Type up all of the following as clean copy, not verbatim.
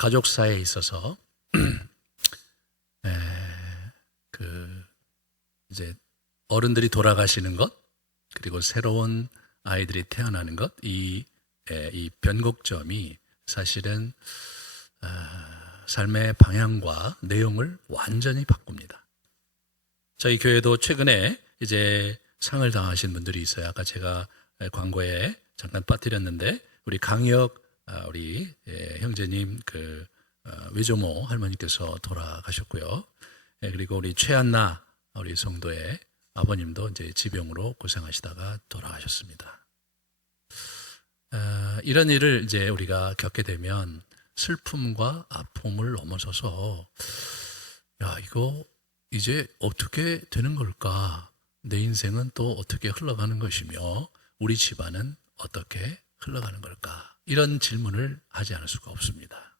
가족사에 있어서 이제 어른들이 돌아가시는 것, 그리고 새로운 아이들이 태어나는 것, 이 변곡점이 사실은 삶의 방향과 내용을 완전히 바꿉니다. 저희 교회도 최근에 이제 상을 당하신 분들이 있어요. 아까 제가 광고에 잠깐 빠뜨렸는데, 우리 강혁 우리 형제님 외조모 할머니께서 돌아가셨고요. 그리고 우리 최한나 우리 성도의 아버님도 이제 지병으로 고생하시다가 돌아가셨습니다. 이런 일을 이제 우리가 겪게 되면 슬픔과 아픔을 넘어서서, 야, 이거 이제 어떻게 되는 걸까? 내 인생은 또 어떻게 흘러가는 것이며 우리 집안은 어떻게 흘러가는 걸까? 이런 질문을 하지 않을 수가 없습니다.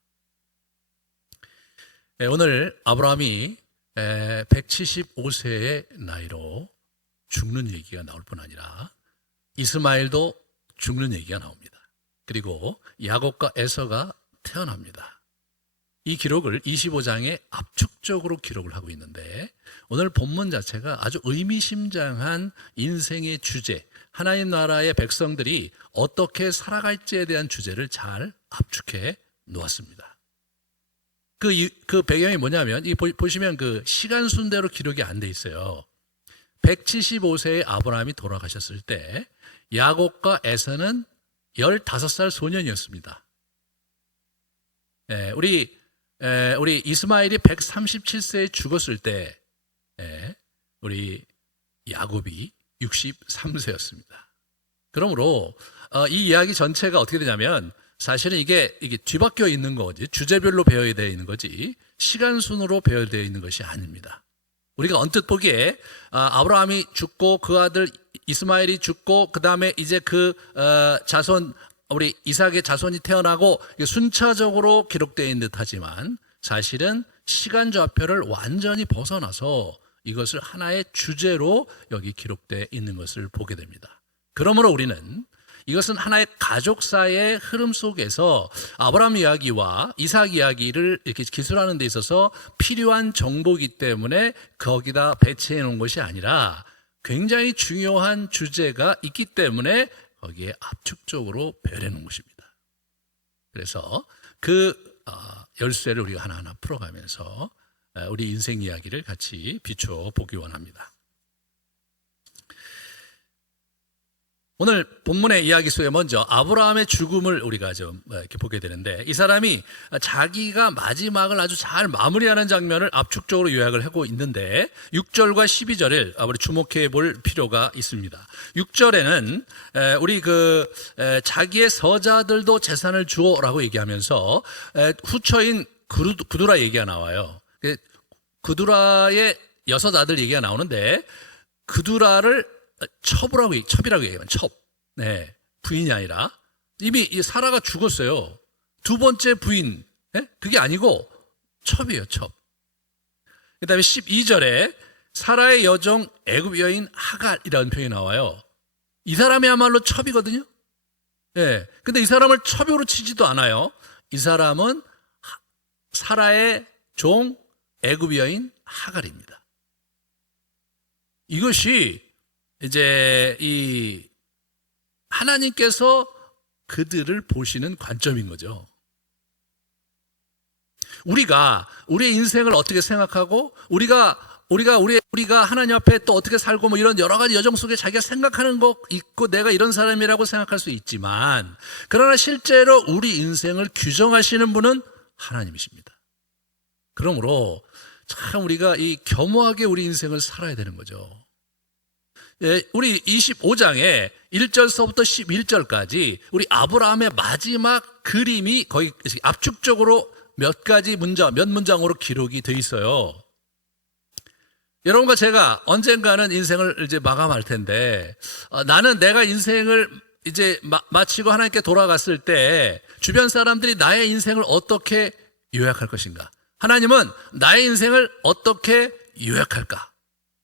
오늘 아브라함이 175세의 나이로 죽는 얘기가 나올 뿐 아니라 이스마엘도 죽는 얘기가 나옵니다. 그리고 야곱과 에서가 태어납니다. 이 기록을 25장에 압축적으로 기록을 하고 있는데, 오늘 본문 자체가 아주 의미심장한 인생의 주제, 하나님 나라의 백성들이 어떻게 살아갈지에 대한 주제를 잘 압축해 놓았습니다. 그 배경이 뭐냐면, 보시면 그 시간 순대로 기록이 안 돼 있어요. 175세의 아브라함이 돌아가셨을 때 야곱과 에서는 15살 소년이었습니다. 우리 이스마엘이 137세에 죽었을 때 우리 야곱이 63세였습니다. 그러므로 이 이야기 전체가 어떻게 되냐면, 사실은 이게 뒤바뀌어 있는 거지, 주제별로 배열되어 있는 거지 시간 순으로 배열되어 있는 것이 아닙니다. 우리가 언뜻 보기에 아브라함이 죽고 그 아들 이스마엘이 죽고 그 다음에 이제 자손, 우리 이삭의 자손이 태어나고 순차적으로 기록되어 있는 듯하지만, 사실은 시간 좌표를 완전히 벗어나서 이것을 하나의 주제로 여기 기록되어 있는 것을 보게 됩니다. 그러므로 우리는 이것은 하나의 가족사의 흐름 속에서 아브라함 이야기와 이삭 이야기를 이렇게 기술하는 데 있어서 필요한 정보이기 때문에 거기다 배치해 놓은 것이 아니라, 굉장히 중요한 주제가 있기 때문에 거기에 압축적으로 배열해 놓은 것입니다. 그래서 열쇠를 우리가 하나하나 풀어가면서 우리 인생 이야기를 같이 비춰보기 원합니다. 오늘 본문의 이야기 속에 먼저 아브라함의 죽음을 우리가 좀 이렇게 보게 되는데, 이 사람이 자기가 마지막을 아주 잘 마무리하는 장면을 압축적으로 요약을 하고 있는데, 6절과 12절을 우리 주목해 볼 필요가 있습니다. 6절에는 우리 자기의 서자들도 재산을 주어라고 얘기하면서 후처인 구두라 얘기가 나와요. 구두라의 6 아들 얘기가 나오는데, 구두라를 첩이라고 얘기해요. 첩. 네, 부인이 아니라 이미 사라가 죽었어요. 두 번째 부인, 그게 아니고 첩이에요. 첩. 그 다음에 12절에 사라의 여종 애굽 여인 하갈이라는 표현이 나와요. 이 사람이야말로 첩이거든요. 근데 이 사람을 첩으로 치지도 않아요. 이 사람은 사라의 종 애굽 여인 하갈입니다. 이것이 이제 하나님께서 그들을 보시는 관점인 거죠. 우리가 우리의 인생을 어떻게 생각하고, 우리가 하나님 앞에 또 어떻게 살고, 뭐 이런 여러 가지 여정 속에 자기가 생각하는 거 있고, 내가 이런 사람이라고 생각할 수 있지만, 그러나 실제로 우리 인생을 규정하시는 분은 하나님이십니다. 그러므로 참 우리가 겸허하게 우리 인생을 살아야 되는 거죠. 우리 25장에 1절서부터 11절까지 우리 아브라함의 마지막 그림이 거의 압축적으로 몇 문장으로 기록이 돼 있어요. 여러분과 제가 언젠가는 인생을 이제 마감할 텐데, 나는 내가 인생을 이제 마치고 하나님께 돌아갔을 때 주변 사람들이 나의 인생을 어떻게 요약할 것인가? 하나님은 나의 인생을 어떻게 요약할까?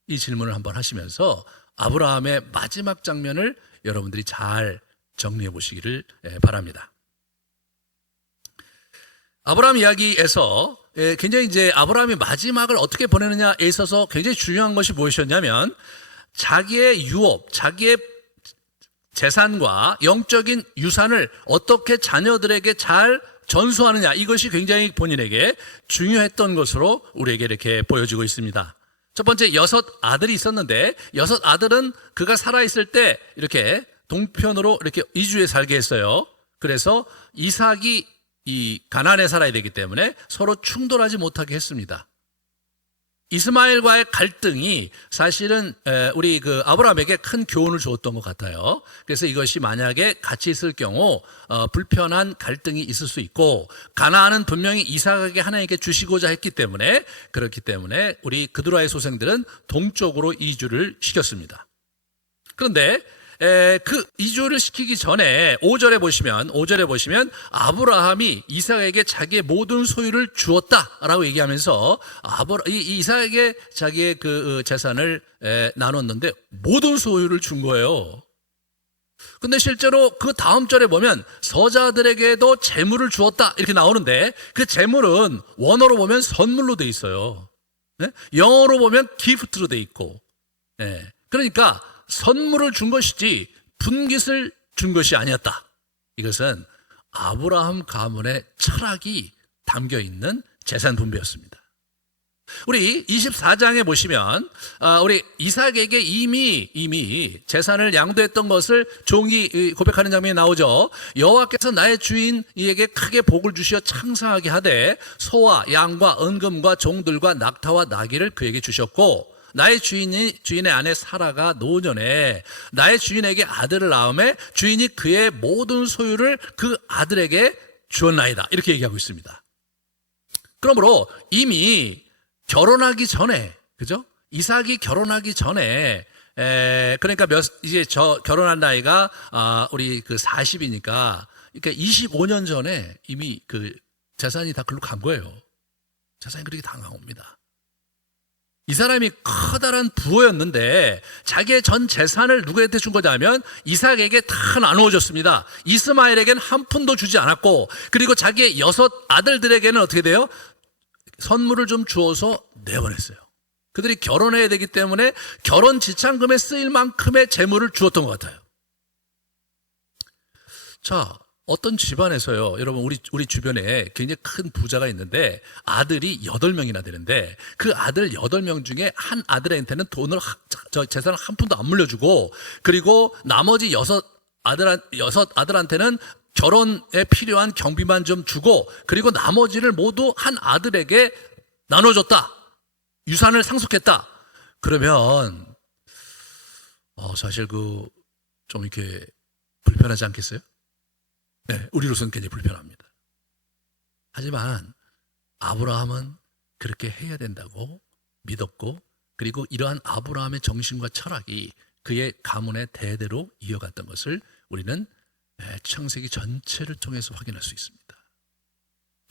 이 질문을 한번 하시면서 아브라함의 마지막 장면을 여러분들이 잘 정리해 보시기를 바랍니다. 아브라함 이야기에서 굉장히 이제 아브라함이 마지막을 어떻게 보내느냐에 있어서 굉장히 중요한 것이 무엇이었냐면 자기의 유업, 자기의 재산과 영적인 유산을 어떻게 자녀들에게 잘 전수하느냐, 이것이 굉장히 본인에게 중요했던 것으로 우리에게 이렇게 보여지고 있습니다. 첫 번째, 6아들이 있었는데 6아들은 그가 살아있을 때 이렇게 동편으로 이렇게 이주해 살게 했어요. 그래서 이삭이 이 가나안에 살아야 되기 때문에 서로 충돌하지 못하게 했습니다. 이스마엘과의 갈등이 사실은 우리 그 아브라함에게 큰 교훈을 주었던 것 같아요. 그래서 이것이 만약에 같이 있을 경우 불편한 갈등이 있을 수 있고, 가나안은 분명히 이삭에게 하나님께 주시고자 했기 때문에, 그렇기 때문에 우리 그드라의 소생들은 동쪽으로 이주를 시켰습니다. 그런데 그 이주를 시키기 전에 5절에 보시면 아브라함이 이삭에게 자기의 모든 소유를 주었다라고 얘기하면서 이삭에게 자기의 그 재산을 나눴는데 모든 소유를 준 거예요. 근데 실제로 그 다음 절에 보면 서자들에게도 재물을 주었다 이렇게 나오는데, 그 재물은 원어로 보면 선물로 돼 있어요. 영어로 보면 기프트로 돼 있고, 그러니까 선물을 준 것이지 분깃을 준 것이 아니었다. 이것은 아브라함 가문의 철학이 담겨 있는 재산 분배였습니다. 우리 24장에 보시면 우리 이삭에게 이미 재산을 양도했던 것을 종이 고백하는 장면이 나오죠. 여호와께서 나의 주인에게 크게 복을 주시어 창성하게 하되 소와 양과 은금과 종들과 낙타와 나귀를 그에게 주셨고, 나의 주인의 아내 사라가 노년에 나의 주인에게 아들을 낳음에 주인이 그의 모든 소유를 그 아들에게 주었나이다. 이렇게 얘기하고 있습니다. 그러므로 이미 결혼하기 전에, 그죠? 이삭이 결혼하기 전에, 그러니까 이제 결혼한 나이가 우리 그 40이니까, 그러니까 25년 전에 이미 그 재산이 다 글로 간 거예요. 재산이 그렇게 다 나옵니다. 이 사람이 커다란 부호였는데 자기의 전 재산을 누구한테 준 거냐면 이삭에게 다 나누어 줬습니다. 이스마엘에게는 한 푼도 주지 않았고, 그리고 자기의 6아들들에게는 어떻게 돼요? 선물을 좀 주어서 내보냈어요. 그들이 결혼해야 되기 때문에 결혼 지참금에 쓰일 만큼의 재물을 주었던 것 같아요. 자, 어떤 집안에서요, 여러분 우리 주변에 굉장히 큰 부자가 있는데 아들이 8명이나 되는데 그 아들 8명 중에 한 아들한테는 재산을 한 푼도 안 물려주고, 그리고 나머지 6아들한테는 결혼에 필요한 경비만 좀 주고, 그리고 나머지를 모두 한 아들에게 나눠줬다. 유산을 상속했다. 그러면 사실 좀 이렇게 불편하지 않겠어요? 네, 우리로서는 굉장히 불편합니다. 하지만 아브라함은 그렇게 해야 된다고 믿었고, 그리고 이러한 아브라함의 정신과 철학이 그의 가문의 대대로 이어갔던 것을 우리는 창세기 전체를 통해서 확인할 수 있습니다.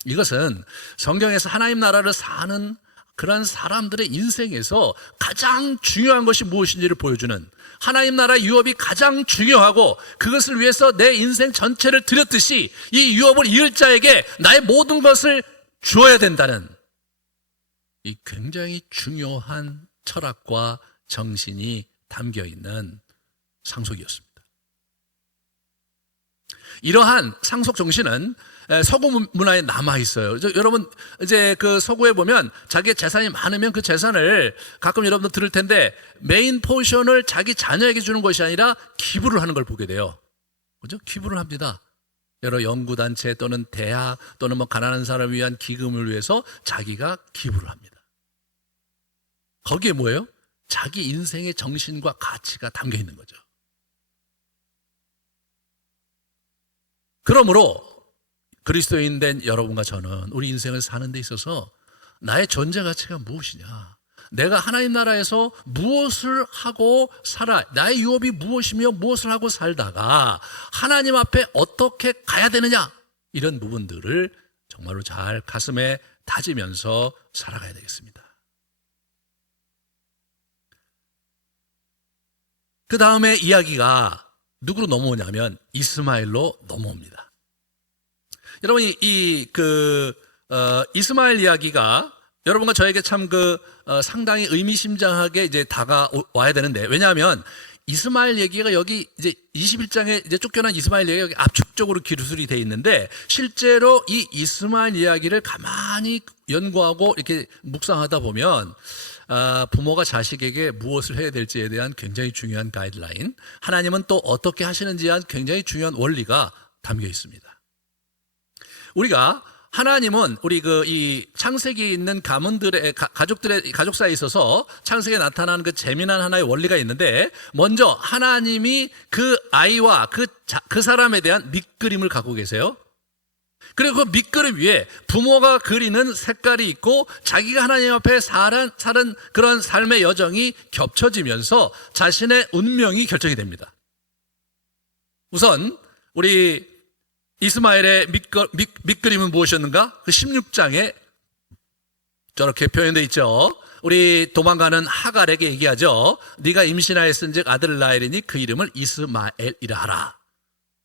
이것은 성경에서 하나님 나라를 사는 그런 사람들의 인생에서 가장 중요한 것이 무엇인지를 보여주는, 하나님 나라 유업이 가장 중요하고 그것을 위해서 내 인생 전체를 드렸듯이 이 유업을 이을 자에게 나의 모든 것을 주어야 된다는 이 굉장히 중요한 철학과 정신이 담겨 있는 상속이었습니다. 이러한 상속 정신은 서구 문화에 남아 있어요. 여러분 이제 그 서구에 보면 자기의 재산이 많으면 그 재산을 가끔 여러분들 들을 텐데 메인 포션을 자기 자녀에게 주는 것이 아니라 기부를 하는 걸 보게 돼요. 그죠? 기부를 합니다. 여러 연구단체 또는 대학 또는 가난한 사람을 위한 기금을 위해서 자기가 기부를 합니다. 거기에 뭐예요? 자기 인생의 정신과 가치가 담겨 있는 거죠. 그러므로 그리스도인 된 여러분과 저는 우리 인생을 사는 데 있어서 나의 존재 가치가 무엇이냐, 내가 하나님 나라에서 무엇을 하고 나의 유업이 무엇이며 무엇을 하고 살다가 하나님 앞에 어떻게 가야 되느냐, 이런 부분들을 정말로 잘 가슴에 다지면서 살아가야 되겠습니다. 그 다음에 이야기가 누구로 넘어오냐면 이스마엘로 넘어옵니다. 여러분 이스마엘 이야기가 여러분과 저에게 참 상당히 의미심장하게 이제 다가와야 되는데, 왜냐하면 이스마엘 얘기가 여기 이제 21장에 이제 쫓겨난 이스마엘 얘기가 여기 압축적으로 기술이 되어 있는데, 실제로 이 이스마엘 이야기를 가만히 연구하고 이렇게 묵상하다 보면 부모가 자식에게 무엇을 해야 될지에 대한 굉장히 중요한 가이드라인, 하나님은 또 어떻게 하시는지에 대한 굉장히 중요한 원리가 담겨 있습니다. 우리가 하나님은 우리 이 창세기에 있는 가문들의 가족 사이에 있어서 창세기에 나타나는 그 재미난 하나의 원리가 있는데, 먼저 하나님이 그 아이와 그 사람에 대한 밑그림을 갖고 계세요. 그리고 그 밑그림 위에 부모가 그리는 색깔이 있고, 자기가 하나님 앞에 사는 그런 삶의 여정이 겹쳐지면서 자신의 운명이 결정이 됩니다. 우선 우리 이스마엘의 밑그림은 무엇이었는가? 그 16장에 저렇게 표현되어 있죠. 우리 도망가는 하갈에게 얘기하죠. 네가 임신하였은즉 아들을 낳으리니 그 이름을 이스마엘이라 하라.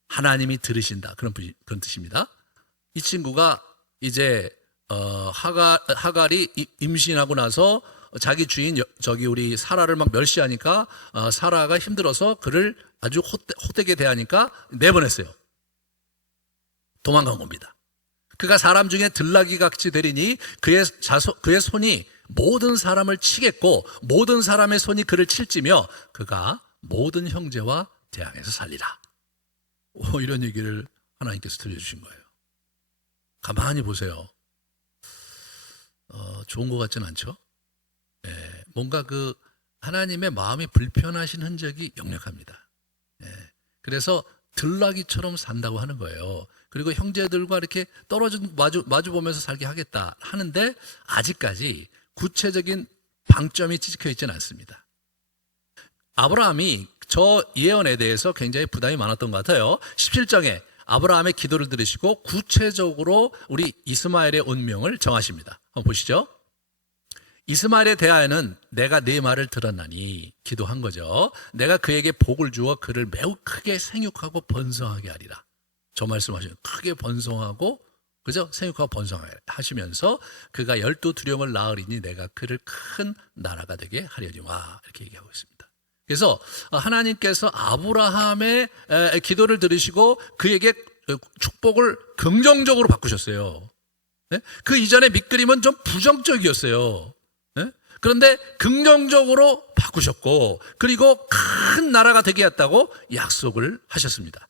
하나님이 들으신다, 그런 뜻입니다. 이 친구가 이제 하갈이 임신하고 나서 자기 주인 저기 우리 사라를 막 멸시하니까 사라가 힘들어서 그를 아주 헛되게 대하니까 내보냈어요. 도망간 겁니다. 그가 사람 중에 들나귀 같이 되리니 그의 손이 모든 사람을 치겠고 모든 사람의 손이 그를 칠지며 그가 모든 형제와 대항해서 살리라. 이런 얘기를 하나님께서 들려주신 거예요. 가만히 보세요. 좋은 것 같진 않죠? 뭔가 하나님의 마음이 불편하신 흔적이 역력합니다. 그래서 들나귀처럼 산다고 하는 거예요. 그리고 형제들과 이렇게 마주 보면서 살게 하겠다 하는데, 아직까지 구체적인 방점이 찍혀 있지는 않습니다. 아브라함이 저 예언에 대해서 굉장히 부담이 많았던 것 같아요. 17장에 아브라함의 기도를 들으시고 구체적으로 우리 이스마엘의 운명을 정하십니다. 한번 보시죠. 이스마엘에 대하여는 내가 네 말을 들었나니, 기도한 거죠. 내가 그에게 복을 주어 그를 매우 크게 생육하고 번성하게 하리라. 저 말씀하시는 크게 번성하고, 그죠? 생육하고 번성하게 하시면서 그가 12두령을 낳으리니 내가 그를 큰 나라가 되게 하려니와, 이렇게 얘기하고 있습니다. 그래서 하나님께서 아브라함의 기도를 들으시고 그에게 축복을 긍정적으로 바꾸셨어요. 그 이전의 밑그림은 좀 부정적이었어요. 그런데 긍정적으로 바꾸셨고, 그리고 큰 나라가 되게 했다고 약속을 하셨습니다.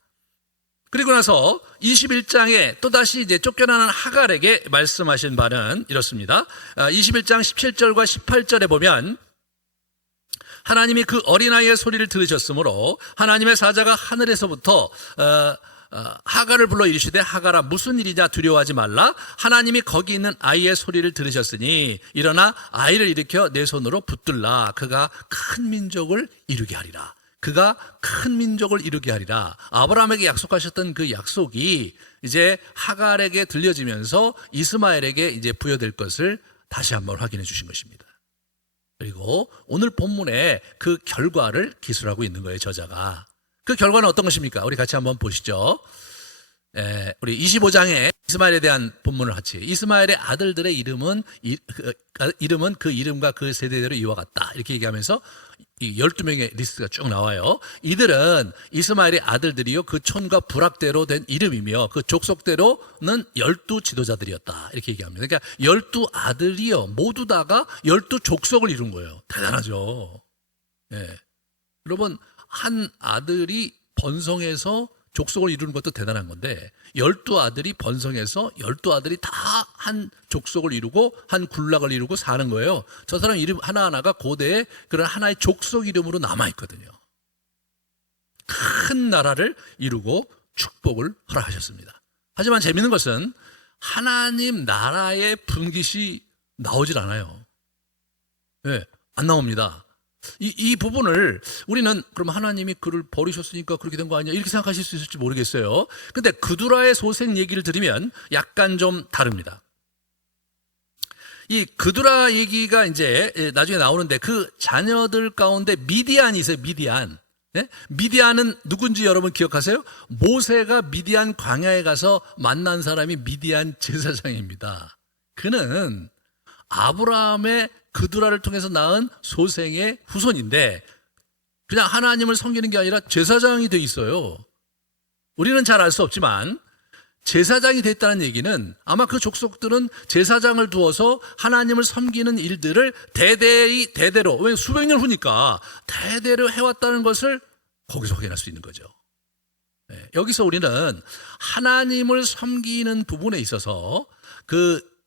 그리고 나서 21장에 또다시 이제 쫓겨나는 하갈에게 말씀하신 바는 이렇습니다. 21장 17절과 18절에 보면 하나님이 그 어린아이의 소리를 들으셨으므로 하나님의 사자가 하늘에서부터 하갈을 불러 이르시되 하갈아 무슨 일이냐 두려워하지 말라. 하나님이 거기 있는 아이의 소리를 들으셨으니 일어나 아이를 일으켜 내 손으로 붙들라. 그가 큰 민족을 이루게 하리라. 그가 큰 민족을 이루게 하리라. 아브라함에게 약속하셨던 그 약속이 이제 하갈에게 들려지면서 이스마엘에게 이제 부여될 것을 다시 한번 확인해 주신 것입니다. 그리고 오늘 본문에 그 결과를 기술하고 있는 거예요, 저자가. 그 결과는 어떤 것입니까? 우리 같이 한번 보시죠. 우리 25장에 이스마엘에 대한 본문을 같이. 이스마엘의 아들들의 이름은 그 이름과 그 세대대로 이와 같다, 이렇게 얘기하면서 이 12명의 리스트가 쭉 나와요. 이들은 이스마엘의 아들들이요 그 촌과 부락대로 된 이름이며 그 족속대로는 12지도자들이었다, 이렇게 얘기합니다. 그러니까 12아들이요 모두 다가 12족속을 이룬 거예요. 대단하죠. 여러분, 한 아들이 번성해서 족속을 이루는 것도 대단한 건데 12아들이 번성해서 12아들이 다 한 족속을 이루고 한 군락을 이루고 사는 거예요. 저 사람 이름 하나하나가 고대의 그런 하나의 족속 이름으로 남아있거든요. 큰 나라를 이루고 축복을 허락하셨습니다. 하지만 재미있는 것은 하나님 나라의 분깃이 나오질 않아요. 안 나옵니다. 이 부분을 우리는 그럼 하나님이 그를 버리셨으니까 그렇게 된 거 아니야, 이렇게 생각하실 수 있을지 모르겠어요. 근데 그두라의 소생 얘기를 들으면 약간 좀 다릅니다. 이 그두라 얘기가 이제 나중에 나오는데 그 자녀들 가운데 미디안이 있어요. 미디안. 미디안은 누군지 여러분 기억하세요? 모세가 미디안 광야에 가서 만난 사람이 미디안 제사장입니다. 그는 아브라함의 그두라를 통해서 낳은 소생의 후손인데 그냥 하나님을 섬기는 게 아니라 제사장이 돼 있어요. 우리는 잘 알 수 없지만 제사장이 됐다는 얘기는 아마 그 족속들은 제사장을 두어서 하나님을 섬기는 일들을 대대로, 왜 수백 년 후니까 대대로 해왔다는 것을 거기서 확인할 수 있는 거죠. 여기서 우리는 하나님을 섬기는 부분에 있어서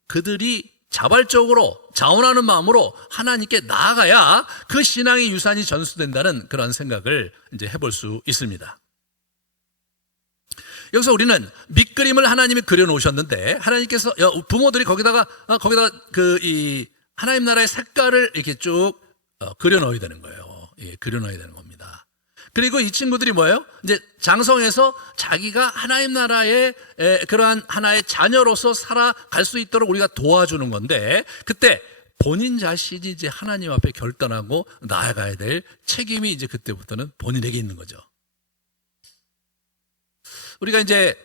그들이 자발적으로 자원하는 마음으로 하나님께 나아가야 그 신앙의 유산이 전수된다는 그런 생각을 이제 해볼 수 있습니다. 여기서 우리는 밑그림을 하나님이 그려놓으셨는데 하나님께서 부모들이 거기다가 이 하나님 나라의 색깔을 이렇게 쭉 그려넣어야 되는 거예요. 예, 그려넣어야 되는 겁니다. 그리고 이 친구들이 뭐예요? 이제 장성해서 자기가 하나님 나라의 그러한 하나의 자녀로서 살아갈 수 있도록 우리가 도와주는 건데 그때 본인 자신이 이제 하나님 앞에 결단하고 나아가야 될 책임이 이제 그때부터는 본인에게 있는 거죠. 우리가 이제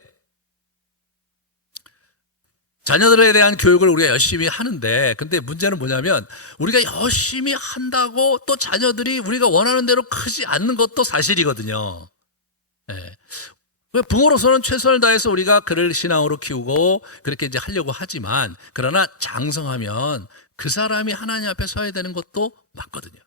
자녀들에 대한 교육을 우리가 열심히 하는데 근데 문제는 뭐냐면 우리가 열심히 한다고 또 자녀들이 우리가 원하는 대로 크지 않는 것도 사실이거든요. 네. 부모로서는 최선을 다해서 우리가 그를 신앙으로 키우고 그렇게 이제 하려고 하지만 그러나 장성하면 그 사람이 하나님 앞에 서야 되는 것도 맞거든요.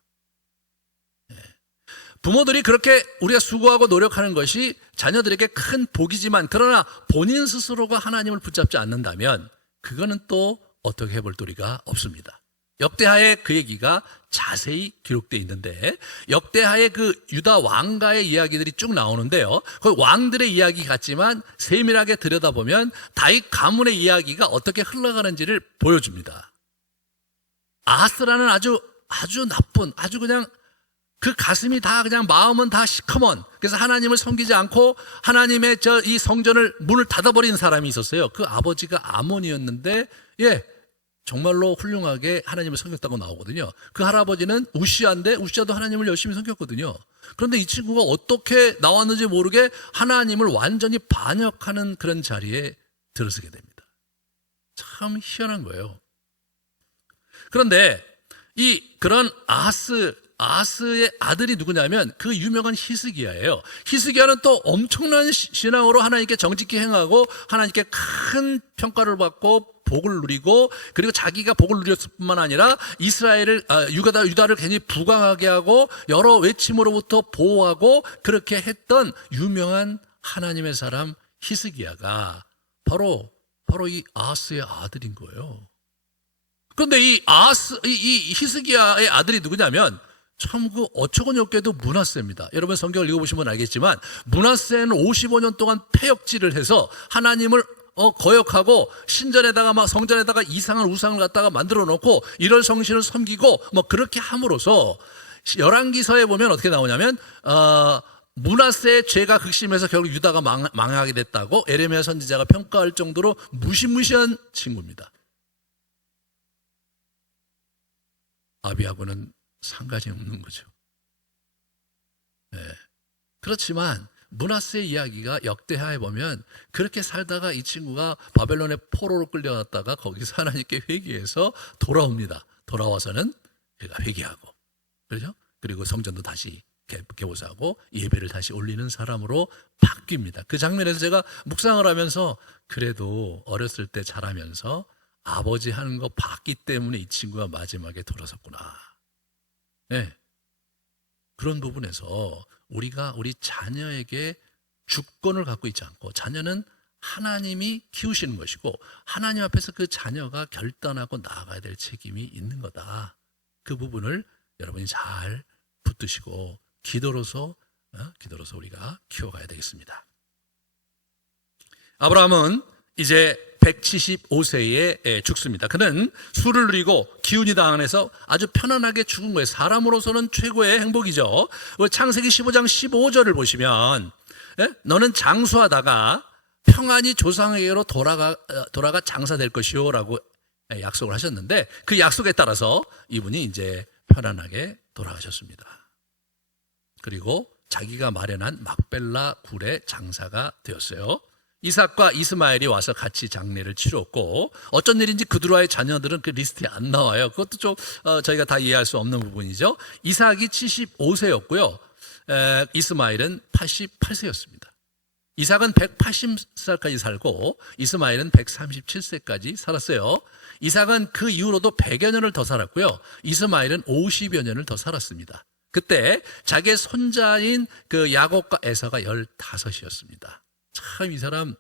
부모들이 그렇게 우리가 수고하고 노력하는 것이 자녀들에게 큰 복이지만 그러나 본인 스스로가 하나님을 붙잡지 않는다면 그거는 또 어떻게 해볼 도리가 없습니다. 역대하에 그 얘기가 자세히 기록되어 있는데 역대하에 그 유다 왕가의 이야기들이 쭉 나오는데요. 그 왕들의 이야기 같지만 세밀하게 들여다보면 다윗 가문의 이야기가 어떻게 흘러가는지를 보여줍니다. 아하스라는 아주 나쁜 아주 그냥 그 가슴이 다 그냥 마음은 다 시커먼 그래서 하나님을 섬기지 않고 하나님의 이 성전을 문을 닫아버린 사람이 있었어요. 그 아버지가 아몬이었는데 정말로 훌륭하게 하나님을 섬겼다고 나오거든요. 그 할아버지는 우시아인데 우시아도 하나님을 열심히 섬겼거든요. 그런데 이 친구가 어떻게 나왔는지 모르게 하나님을 완전히 반역하는 그런 자리에 들어서게 됩니다. 참 희한한 거예요. 그런데 그런 아하스의 아들이 누구냐면 그 유명한 히스기야예요. 히스기야는 또 엄청난 신앙으로 하나님께 정직히 행하고 하나님께 큰 평가를 받고 복을 누리고 그리고 자기가 복을 누렸을 뿐만 아니라 유다를 괜히 부강하게 하고 여러 외침으로부터 보호하고 그렇게 했던 유명한 하나님의 사람 히스기야가 바로 이 아하스의 아들인 거예요. 그런데 이 히스기야의 아들이 누구냐면 참 그 어처구니 없게도 므낫세입니다. 여러분 성경을 읽어보시면 알겠지만 므낫세는 55년 동안 패역질을 해서 하나님을 거역하고 신전에다가 막 성전에다가 이상한 우상을 갖다가 만들어 놓고 이런 성신을 섬기고 뭐 그렇게 함으로써 열왕기서에 보면 어떻게 나오냐면 므낫세의 죄가 극심해서 결국 유다가 망하게 됐다고 에레미야 선지자가 평가할 정도로 무시무시한 친구입니다. 아비하고는 상관이 없는 거죠. 그렇지만 므낫세의 이야기가 역대하에 보면 그렇게 살다가 이 친구가 바벨론의 포로로 끌려갔다가 거기서 하나님께 회개해서 돌아옵니다. 돌아와서는 그가 회개하고 그렇죠? 그리고 성전도 다시 개보수하고 예배를 다시 올리는 사람으로 바뀝니다. 그 장면에서 제가 묵상을 하면서 그래도 어렸을 때 자라면서 아버지 하는 거 봤기 때문에 이 친구가 마지막에 돌아섰구나. 그런 부분에서 우리가 우리 자녀에게 주권을 갖고 있지 않고 자녀는 하나님이 키우시는 것이고 하나님 앞에서 그 자녀가 결단하고 나아가야 될 책임이 있는 거다. 그 부분을 여러분이 잘 붙드시고 기도로서 우리가 키워가야 되겠습니다. 아브라함은 이제 175세에 죽습니다. 그는 술을 누리고 기운이 당해서 아주 편안하게 죽은 거예요. 사람으로서는 최고의 행복이죠. 창세기 15장 15절을 보시면 너는 장수하다가 평안히 조상에게로 돌아가 장사될 것이요 라고 약속을 하셨는데 그 약속에 따라서 이분이 이제 편안하게 돌아가셨습니다. 그리고 자기가 마련한 막벨라 굴의 장사가 되었어요. 이삭과 이스마엘이 와서 같이 장례를 치렀고, 어쩐 일인지 그들과의 자녀들은 그 리스트에 안 나와요. 그것도 좀 저희가 다 이해할 수 없는 부분이죠. 이삭이 75세였고요. 이스마엘은 88세였습니다. 이삭은 180살까지 살고 이스마엘은 137세까지 살았어요. 이삭은 그 이후로도 100여 년을 더 살았고요. 이스마엘은 50여 년을 더 살았습니다. 그때 자기의 손자인 그 야곱과 에사가 15이었습니다. 참 이 사람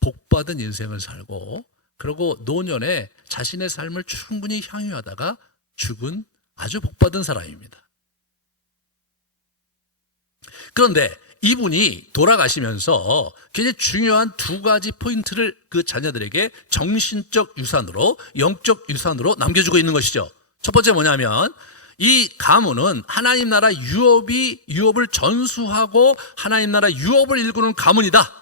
복받은 인생을 살고, 그리고 노년에 자신의 삶을 충분히 향유하다가 죽은 아주 복받은 사람입니다. 그런데 이분이 돌아가시면서 굉장히 중요한 두 가지 포인트를 그 자녀들에게 정신적 유산으로, 영적 유산으로 남겨주고 있는 것이죠. 첫 번째 뭐냐면, 이 가문은 하나님 나라 유업을 전수하고 하나님 나라 유업을 일구는 가문이다.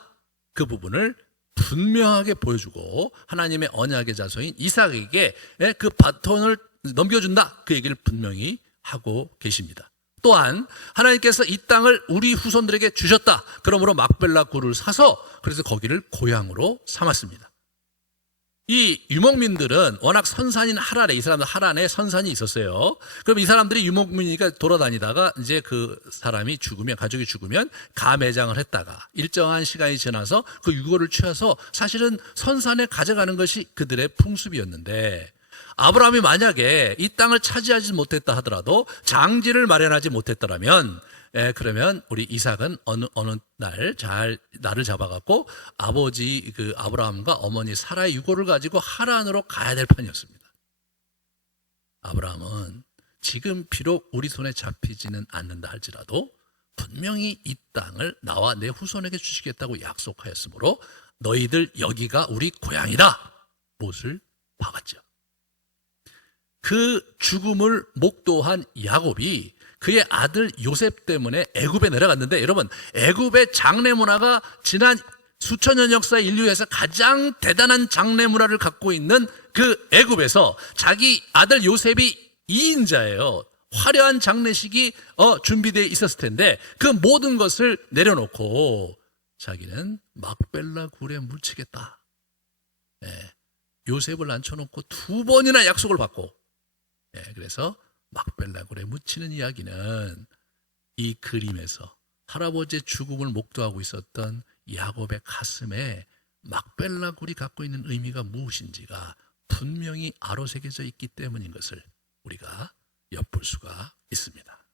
그 부분을 분명하게 보여주고 하나님의 언약의 자손인 이삭에게 그 바톤을 넘겨준다. 그 얘기를 분명히 하고 계십니다. 또한 하나님께서 이 땅을 우리 후손들에게 주셨다. 그러므로 막벨라 굴을 사서 그래서 거기를 고향으로 삼았습니다. 이 유목민들은 워낙 선산인 하란에, 이 사람들 하란에 선산이 있었어요. 그럼 이 사람들이 유목민이니까 돌아다니다가 이제 그 사람이 죽으면, 가족이 죽으면 가매장을 했다가 일정한 시간이 지나서 그 유고를 취해서 사실은 선산에 가져가는 것이 그들의 풍습이었는데, 아브라함이 만약에 이 땅을 차지하지 못했다 하더라도 장지를 마련하지 못했더라면, 그러면 우리 이삭은 어느 날 나를 잡아갖고 아버지 그 아브라함과 어머니 사라의 유고를 가지고 하란으로 가야 될 판이었습니다. 아브라함은 지금 비록 우리 손에 잡히지는 않는다 할지라도 분명히 이 땅을 나와 내 후손에게 주시겠다고 약속하였으므로 너희들 여기가 우리 고향이다. 못을 박았죠. 그 죽음을 목도한 야곱이 그의 아들 요셉 때문에 애굽에 내려갔는데, 여러분, 애굽의 장례 문화가 지난 수천 년 역사의 인류에서 가장 대단한 장례 문화를 갖고 있는 그 애굽에서 자기 아들 요셉이 2인자예요. 화려한 장례식이 준비되어 있었을 텐데 그 모든 것을 내려놓고 자기는 막벨라 굴에 묻히겠다. 요셉을 앉혀놓고 2번이나 약속을 받고, 그래서 막벨라 굴에 묻히는 이야기는 이 그림에서 할아버지의 죽음을 목도하고 있었던 야곱의 가슴에 막벨라 굴이 갖고 있는 의미가 무엇인지가 분명히 아로새겨져 있기 때문인 것을 우리가 엿볼 수가 있습니다.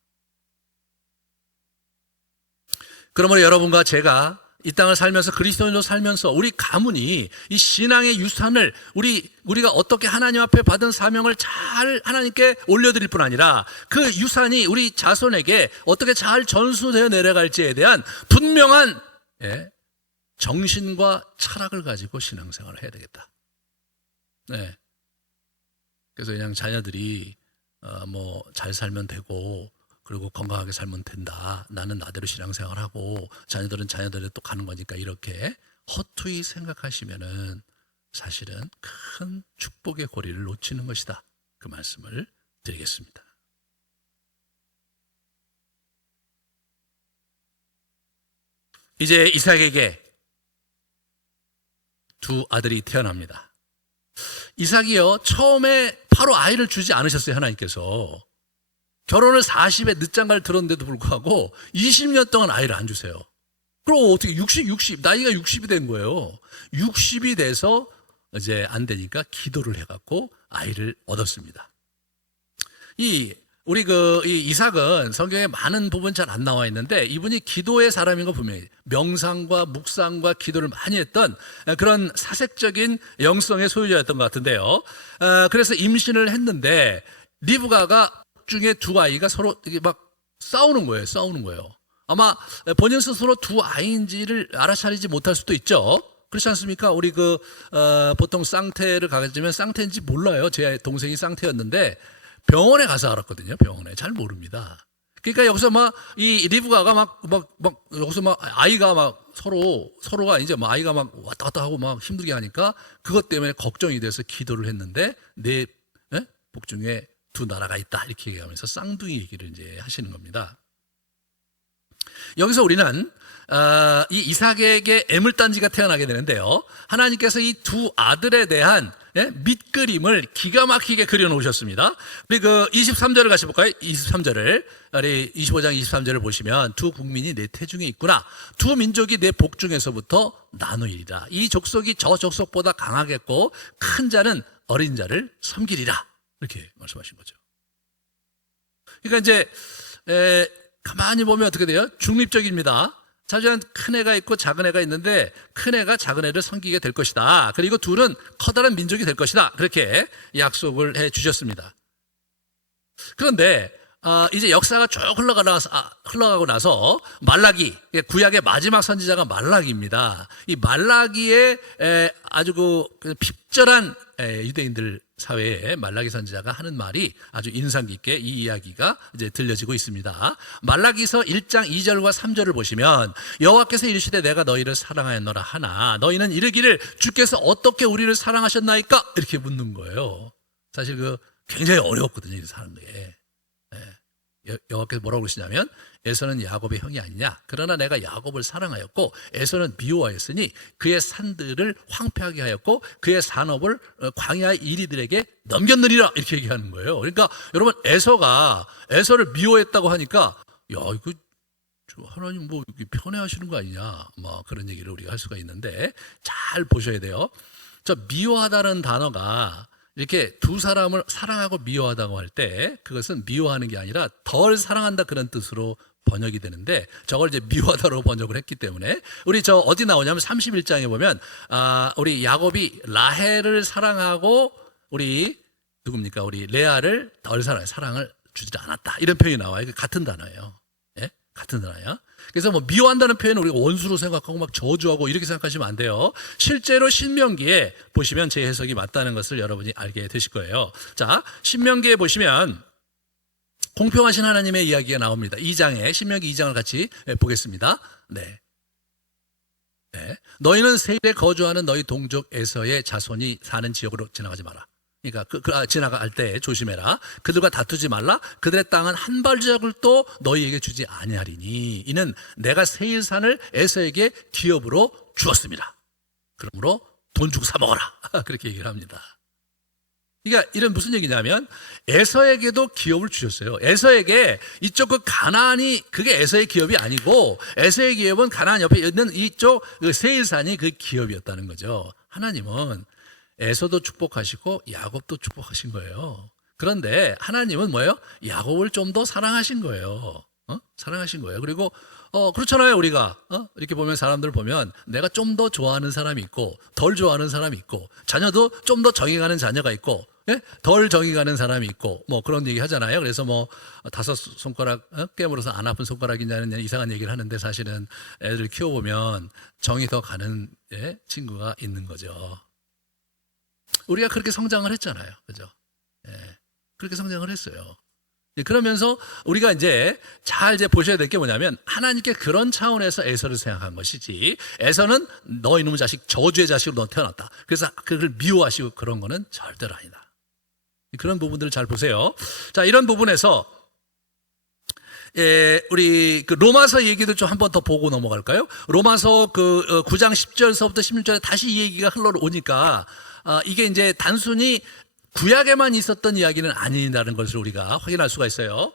그러므로 여러분과 제가 이 땅을 살면서, 그리스도인으로 살면서 우리 가문이 이 신앙의 유산을 우리가 어떻게 하나님 앞에 받은 사명을 잘 하나님께 올려드릴 뿐 아니라 그 유산이 우리 자손에게 어떻게 잘 전수되어 내려갈지에 대한 분명한 정신과 철학을 가지고 신앙생활을 해야 되겠다. 그래서 그냥 자녀들이 잘 살면 되고, 그리고 건강하게 살면 된다. 나는 나대로 신앙생활하고 자녀들은 자녀들에 또 가는 거니까, 이렇게 허투루 생각하시면은 사실은 큰 축복의 고리를 놓치는 것이다. 그 말씀을 드리겠습니다. 이제 이삭에게 두 아들이 태어납니다. 이삭이요, 처음에 바로 아이를 주지 않으셨어요. 하나님께서 결혼을 40에 늦장가를 들었는데도 불구하고 20년 동안 아이를 안 주세요. 그럼 어떻게 60 나이가 60이 된 거예요. 60이 돼서 이제 안 되니까 기도를 해갖고 아이를 얻었습니다. 우리 이 이삭은 성경에 많은 부분 잘 안 나와 있는데 이분이 기도의 사람인 거 분명히, 명상과 묵상과 기도를 많이 했던 그런 사색적인 영성의 소유자였던 것 같은데요. 그래서 임신을 했는데 리브가가 중에 두 아이가 서로 이게 막 싸우는 거예요. 아마 본인 스스로 두 아이인지를 알아차리지 못할 수도 있죠. 그렇지 않습니까? 우리 보통 쌍태를 가지면 쌍태인지 몰라요. 제 동생이 쌍태였는데 병원에 가서 알았거든요. 병원에 잘 모릅니다. 그러니까 여기서 이 리브가가 여기서 아이가 서로가 이제 아이가 왔다 갔다 하고 힘들게 하니까 그것 때문에 걱정이 돼서 기도를 했는데 내 복중에 두 나라가 있다, 이렇게 얘기하면서 쌍둥이 얘기를 이제 하시는 겁니다. 여기서 우리는 이 이삭에게 애물단지가 태어나게 되는데요. 하나님께서 이 두 아들에 대한 밑그림을 기가 막히게 그려놓으셨습니다. 우리 그 23절을 같이 볼까요? 23절을 우리 25장 23절을 보시면 두 국민이 내 태중에 있구나. 두 민족이 내 복중에서부터 나누리라. 이 족속이 저 족속보다 강하겠고 큰 자는 어린 자를 섬기리라. 이렇게 말씀하신 거죠. 그러니까 이제 가만히 보면 어떻게 돼요? 중립적입니다. 자주한 큰 애가 있고 작은 애가 있는데 큰 애가 작은 애를 섬기게 될 것이다. 그리고 둘은 커다란 민족이 될 것이다. 그렇게 약속을 해 주셨습니다. 그런데 이제 역사가 쭉 흘러가고 나서 말라기, 구약의 마지막 선지자가 말라기입니다. 이 말라기의 아주 그 핍절한 유대인들 사회에 말라기 선지자가 하는 말이 아주 인상 깊게 이 이야기가 이제 들려지고 있습니다. 말라기서 1장 2절과 3절을 보시면 여호와께서 이르시되 내가 너희를 사랑하였노라 하나 너희는 이르기를 주께서 어떻게 우리를 사랑하셨나이까? 이렇게 묻는 거예요. 사실 그 굉장히 어려웠거든요, 이 사는 게. 여호와께서 뭐라고 그러시냐면 에서는 야곱의 형이 아니냐, 그러나 내가 야곱을 사랑하였고 에서는 미워하였으니 그의 산들을 황폐하게 하였고 그의 산업을 광야의 이리들에게 넘겼느니라, 이렇게 얘기하는 거예요. 그러니까 여러분, 에서를 미워했다고 하니까 야, 이거 하나님 뭐 편애하시는 거 아니냐, 뭐 그런 얘기를 우리가 할 수가 있는데 잘 보셔야 돼요. 저 미워하다는 단어가 이렇게 두 사람을 사랑하고 미워하다고 할 때 그것은 미워하는 게 아니라 덜 사랑한다, 그런 뜻으로 번역이 되는데 저걸 이제 미워하다로 번역을 했기 때문에 우리 저 어디 나오냐면 31장에 보면 우리 야곱이 라헬을 사랑하고 우리 누굽니까? 우리 레아를 덜 사랑을 주지 않았다, 이런 표현이 나와요. 같은 단어예요. 예? 같은 단어야. 그래서 뭐 미워한다는 표현은 우리가 원수로 생각하고 막 저주하고 이렇게 생각하시면 안 돼요. 실제로 신명기에 보시면 제 해석이 맞다는 것을 여러분이 알게 되실 거예요. 자, 신명기에 보시면 공평하신 하나님의 이야기가 나옵니다. 2장에 신명기 2장을 같이 보겠습니다. 네. 너희는 세일에 거주하는 너희 동족 에서의 자손이 사는 지역으로 지나가지 마라. 그러니까 지나갈 때 조심해라. 그들과 다투지 말라. 그들의 땅은 한 발자국도 너희에게 주지 아니하리니 이는 내가 세일산을 에서에게 기업으로 주었습니다. 그러므로 돈 주고 사 먹어라. 그렇게 얘기를 합니다. 그러니까 이런 무슨 얘기냐면 에서에게도 기업을 주셨어요. 에서에게 이쪽 그 가나안이 그게 에서의 기업이 아니고 에서의 기업은 가나안 옆에 있는 이쪽 그 세일산이 그 기업이었다는 거죠. 하나님은 에서도 축복하시고 야곱도 축복하신 거예요. 그런데 하나님은 뭐예요? 야곱을 좀 더 사랑하신 거예요. 사랑하신 거예요. 그리고 그렇잖아요. 우리가 이렇게 보면 사람들 보면 내가 좀 더 좋아하는 사람이 있고 덜 좋아하는 사람이 있고 자녀도 좀 더 정이 가는 자녀가 있고 덜 정이 가는 사람이 있고 뭐 그런 얘기 하잖아요. 그래서 뭐 5 손가락 깨물어서 안 아픈 손가락이냐는 이상한 얘기를 하는데 사실은 애들 키워보면 정이 더 가는 친구가 있는 거죠. 우리가 그렇게 성장을 했잖아요. 그죠? 그렇게 성장을 했어요. 그러면서 우리가 이제 잘 보셔야 될 게 뭐냐면 하나님께 그런 차원에서 에서를 생각한 것이지 에서는 너 이놈의 자식, 저주의 자식으로 너 태어났다, 그래서 그걸 미워하시고 그런 거는 절대로 아니다. 그런 부분들을 잘 보세요. 자, 이런 부분에서 우리 그 로마서 얘기도 좀 한번 더 보고 넘어갈까요? 로마서 그 9장 10절서부터 16절에 다시 이 얘기가 흘러오니까 이게 이제 단순히 구약에만 있었던 이야기는 아니라는 것을 우리가 확인할 수가 있어요.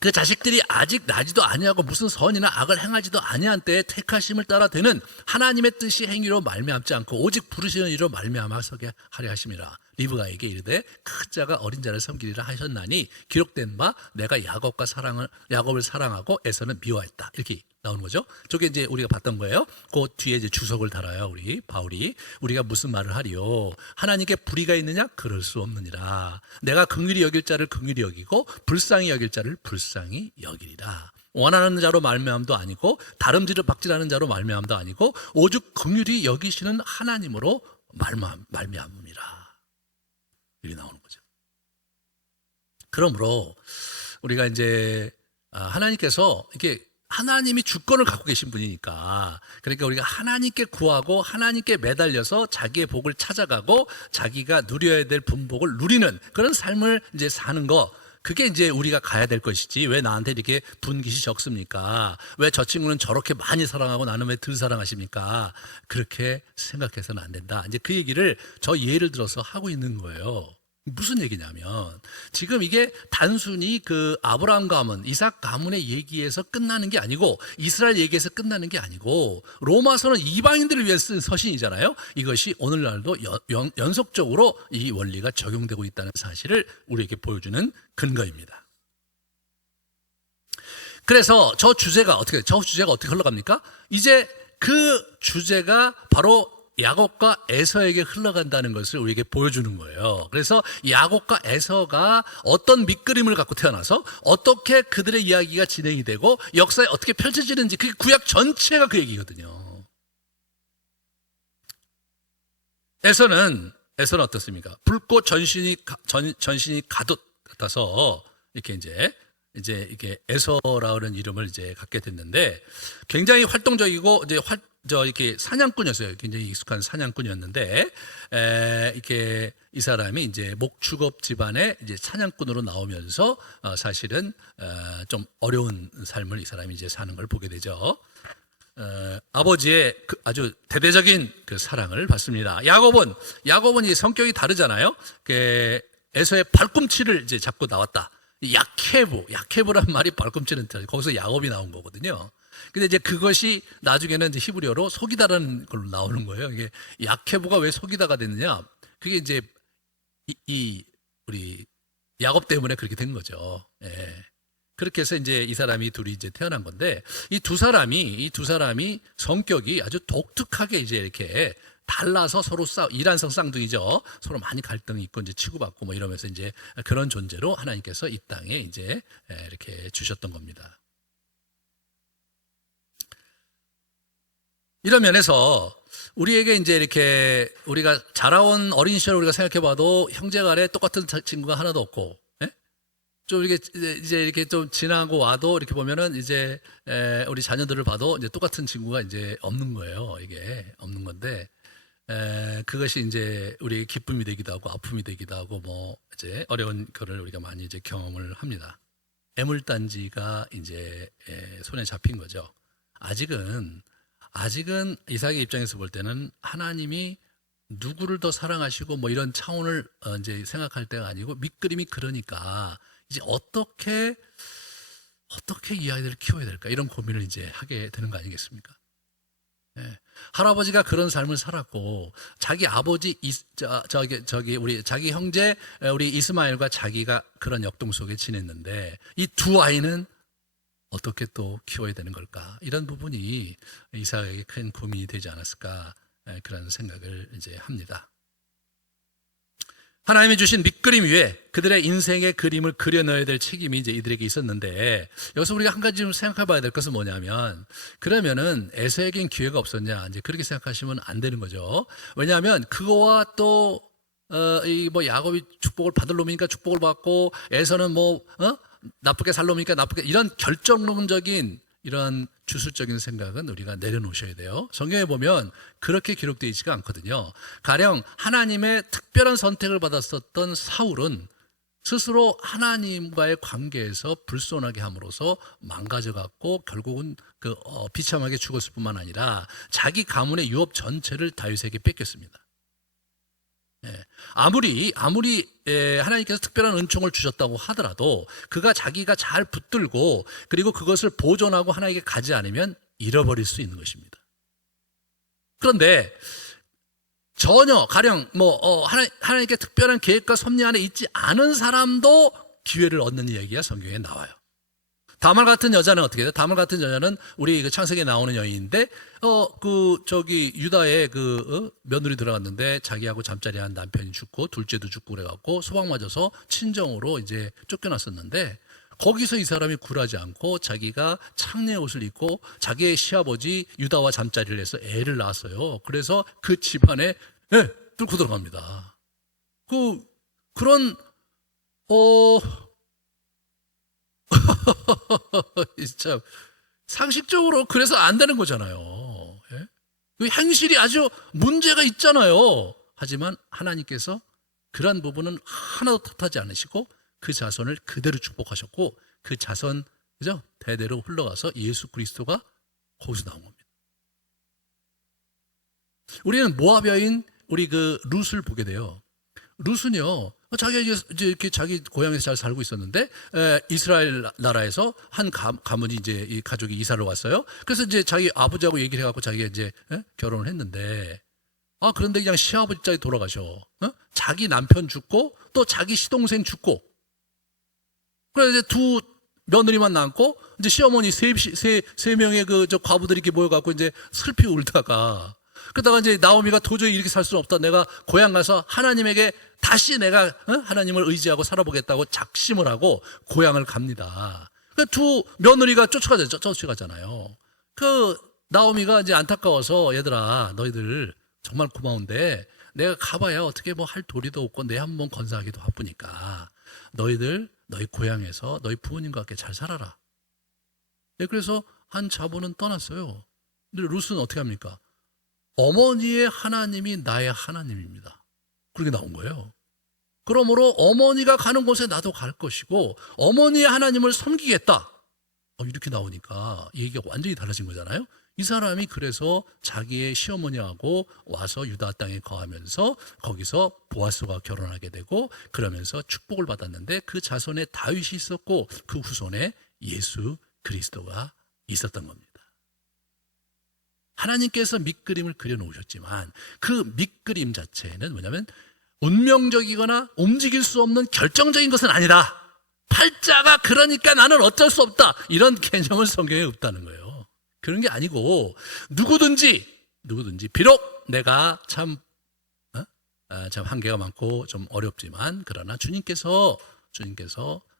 그 자식들이 아직 나지도 아니하고 무슨 선이나 악을 행하지도 아니한 때에 택하심을 따라 되는 하나님의 뜻이 행위로 말미암지 않고 오직 부르시는 이로 말미암아서게 하려 하심이라. 리브가에게 이르되 큰 자가 어린 자를 섬기리라 하셨나니 기록된 바 내가 야곱을 사랑하고 에서는 미워했다, 이렇게 나오는 거죠. 저게 이제 우리가 봤던 거예요. 그 뒤에 이제 주석을 달아요. 우리 바울이 우리가 무슨 말을 하리요? 하나님께 불의가 있느냐? 그럴 수 없느니라. 내가 긍휼히 여길 자를 긍휼히 여기고 불쌍히 여길 자를 불쌍히 여기리라. 원하는 자로 말미암도 아니고 다름질을 박질하는 자로 말미암도 아니고 오직 긍휼히 여기시는 하나님으로 말미암음이라. 이렇게 나오는 거죠. 그러므로 우리가 이제 하나님께서 이렇게 하나님이 주권을 갖고 계신 분이니까, 그러니까 우리가 하나님께 구하고 하나님께 매달려서 자기의 복을 찾아가고 자기가 누려야 될 분복을 누리는 그런 삶을 이제 사는 거, 그게 이제 우리가 가야 될 것이지, 왜 나한테 이렇게 분깃이 적습니까? 왜 저 친구는 저렇게 많이 사랑하고 나는 왜 덜 사랑하십니까? 그렇게 생각해서는 안 된다. 이제 그 얘기를 저 예를 들어서 하고 있는 거예요. 무슨 얘기냐면, 지금 이게 단순히 그 아브라함 가문, 이삭 가문의 얘기에서 끝나는 게 아니고, 이스라엘 얘기에서 끝나는 게 아니고, 로마서는 이방인들을 위해 쓴 서신이잖아요. 이것이 오늘날도 연속적으로 이 원리가 적용되고 있다는 사실을 우리에게 보여주는 근거입니다. 그래서 저 주제가 어떻게 흘러갑니까? 이제 그 주제가 바로 야곱과 에서에게 흘러간다는 것을 우리에게 보여주는 거예요. 그래서 야곱과 에서가 어떤 밑그림을 갖고 태어나서 어떻게 그들의 이야기가 진행이 되고 역사에 어떻게 펼쳐지는지, 그게 구약 전체가 그 얘기거든요. 에서는 어떻습니까? 붉고 전신이 가둣 같아서 이렇게 이제 이게 에서라는 이름을 이제 갖게 됐는데, 굉장히 활동적이고 이렇게 사냥꾼이었어요. 굉장히 익숙한 사냥꾼이었는데, 이렇게 이 사람이 이제 목축업 집안의 이제 사냥꾼으로 나오면서 사실은 좀 어려운 삶을 이 사람이 이제 사는 걸 보게 되죠. 아버지의 그 아주 대대적인 그 사랑을 받습니다. 야곱은 이 성격이 다르잖아요. 에서의 발꿈치를 이제 잡고 나왔다. 야케브란 말이 발꿈치는 거기서 야곱이 나온 거거든요. 근데 이제 그것이 나중에는 이제 히브리어로 속이다라는 걸로 나오는 거예요. 이게 야케브가 왜 속이다가 됐느냐? 그게 이제 우리 야곱 때문에 그렇게 된 거죠. 예. 그렇게 해서 이제 이 사람이 둘이 이제 태어난 건데, 이 두 사람이 성격이 아주 독특하게 이제 이렇게 달라서 서로 이란성 쌍둥이죠. 서로 많이 갈등이 있고 이제 치고받고 뭐 이러면서 이제 그런 존재로 하나님께서 이 땅에 이제 이렇게 주셨던 겁니다. 이런 면에서 우리에게 이제 이렇게 우리가 자라온 어린 시절 우리가 생각해봐도 형제간에 똑같은 친구가 하나도 없고, 좀 이렇게 이제 이렇게 좀 지나고 와도 이렇게 보면은 이제 우리 자녀들을 봐도 이제 똑같은 친구가 이제 없는 거예요. 이게 없는 건데, 그것이 이제 우리의 기쁨이 되기도 하고 아픔이 되기도 하고 뭐 이제 어려운 거를 우리가 많이 이제 경험을 합니다. 애물단지가 이제 손에 잡힌 거죠. 아직은 이삭의 입장에서 볼 때는 하나님이 누구를 더 사랑하시고 뭐 이런 차원을 이제 생각할 때가 아니고, 밑그림이 그러니까 이제 어떻게 이 아이들을 키워야 될까, 이런 고민을 이제 하게 되는 거 아니겠습니까? 예. 할아버지가 그런 삶을 살았고, 자기 아버지 우리 자기 형제 우리 이스마엘과 자기가 그런 역동 속에 지냈는데, 이 두 아이는 어떻게 또 키워야 되는 걸까? 이런 부분이 이삭에게 큰 고민이 되지 않았을까, 그런 생각을 이제 합니다. 하나님이 주신 밑그림 위에 그들의 인생의 그림을 그려 넣어야 될 책임이 이제 이들에게 있었는데, 여기서 우리가 한 가지 좀 생각해 봐야 될 것은 뭐냐면, 그러면은 에서에겐 기회가 없었냐, 이제 그렇게 생각하시면 안 되는 거죠. 왜냐하면 그거와 또 이 뭐 야곱이 축복을 받을 놈이니까 축복을 받고, 에서는 나쁘게 살 놈이니까 나쁘게, 이런 결정론적인 이런 주술적인 생각은 우리가 내려놓으셔야 돼요. 성경에 보면 그렇게 기록되어 있지가 않거든요. 가령 하나님의 특별한 선택을 받았었던 사울은 스스로 하나님과의 관계에서 불손하게 함으로써 망가져갔고, 결국은 비참하게 죽었을 뿐만 아니라 자기 가문의 유업 전체를 다윗에게 뺏겼습니다. 아무리 하나님께서 특별한 은총을 주셨다고 하더라도 자기가 잘 붙들고 그리고 그것을 보존하고 하나님께 가지 않으면 잃어버릴 수 있는 것입니다. 그런데 전혀 가령 하나님께 특별한 계획과 섭리 안에 있지 않은 사람도 기회를 얻는 이야기가 성경에 나와요. 다말 같은 여자는 어떻게 돼요? 다말 같은 여자는 우리 창세기에 나오는 여인인데, 유다의 며느리 들어갔는데 자기하고 잠자리한 남편이 죽고 둘째도 죽고 그래갖고 소방 맞아서 친정으로 이제 쫓겨났었는데, 거기서 이 사람이 굴하지 않고 자기가 창녀의 옷을 입고 자기의 시아버지 유다와 잠자리를 해서 애를 낳았어요. 그래서 그 집안에 뚫고 들어갑니다. 그런 참 상식적으로 그래서 안 되는 거잖아요. 그 행실이 아주 문제가 있잖아요. 하지만 하나님께서 그런 부분은 하나도 탓하지 않으시고 그 자손을 그대로 축복하셨고 그 자손 그죠? 대대로 흘러가서 예수 그리스도가 거기서 나온 겁니다. 우리는 모압 여인 우리 그 룻을 보게 돼요. 룻은요, 자기가 이제 이렇게 자기 고향에서 잘 살고 있었는데, 이스라엘 나라에서 한 가문이 이제 이 가족이 이사를 왔어요. 그래서 이제 자기 아버지하고 얘기를 해갖고 자기가 이제 결혼을 했는데, 그런데 그냥 시아버지까지 돌아가셔. 자기 남편 죽고, 또 자기 시동생 죽고, 그래서 이제 두 며느리만 남고, 이제 시어머니 세 명의 저 과부들이 이렇게 모여갖고 이제 슬피 울다가, 그러다가 이제 나오미가 도저히 이렇게 살 수는 없다. 내가 고향 가서 하나님에게 다시 내가 하나님을 의지하고 살아보겠다고 작심을 하고 고향을 갑니다. 두 며느리가 쫓아가잖아요. 그 나오미가 이제 안타까워서 얘들아 너희들 정말 고마운데 내가 가봐야 어떻게 뭐 할 도리도 없고 내 한번 건사하기도 바쁘니까 너희들 너희 고향에서 너희 부모님과 함께 잘 살아라. 그래서 한 자본은 떠났어요. 근데 룻은 어떻게 합니까? 어머니의 하나님이 나의 하나님입니다. 그렇게 나온 거예요. 그러므로 어머니가 가는 곳에 나도 갈 것이고 어머니의 하나님을 섬기겠다. 이렇게 나오니까 얘기가 완전히 달라진 거잖아요. 이 사람이 그래서 자기의 시어머니하고 와서 유다 땅에 거하면서 거기서 보아스와 결혼하게 되고 그러면서 축복을 받았는데 그 자손에 다윗이 있었고 그 후손에 예수 그리스도가 있었던 겁니다. 하나님께서 밑그림을 그려놓으셨지만 그 밑그림 자체는 뭐냐면 운명적이거나 움직일 수 없는 결정적인 것은 아니다. 팔자가 그러니까 나는 어쩔 수 없다. 이런 개념은 성경에 없다는 거예요. 그런 게 아니고 누구든지 비록 내가 참 한계가 많고 좀 어렵지만 그러나 주님께서